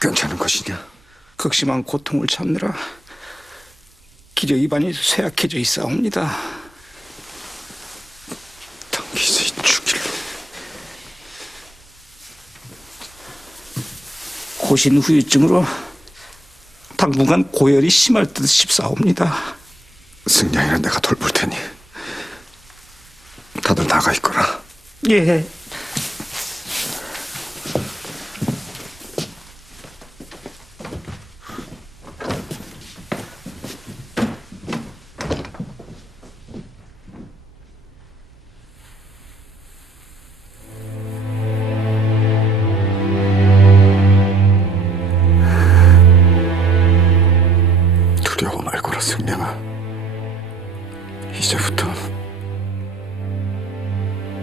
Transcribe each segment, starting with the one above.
괜찮은 것이냐? 극심한 고통을 참느라 기저 입안이 쇠약해져 있사옵니다. 당기서이 죽일로. 고신 후유증으로 당분간 고열이 심할 듯 싶사옵니다. 승냥이는 내가 돌볼 테니 다들 나가 있거라. 예. 승냥아. 이제부터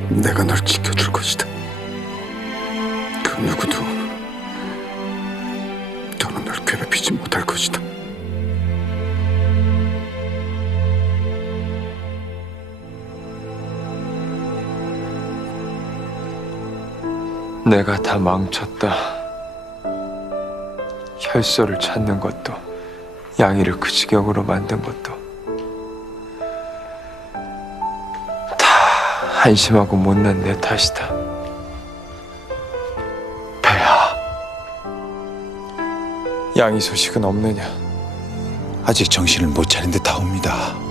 내가 널 지켜줄 것이다. 그 누구도 더는 널 괴롭히지 못할 것이다. 내가 다 망쳤다. 혈서를 찾는 것도, 양이를 그 지경으로 만든 것도 다 한심하고 못난 내 탓이다. 배야, 양이 소식은 없느냐? 아직 정신을 못 차린 듯 하옵니다.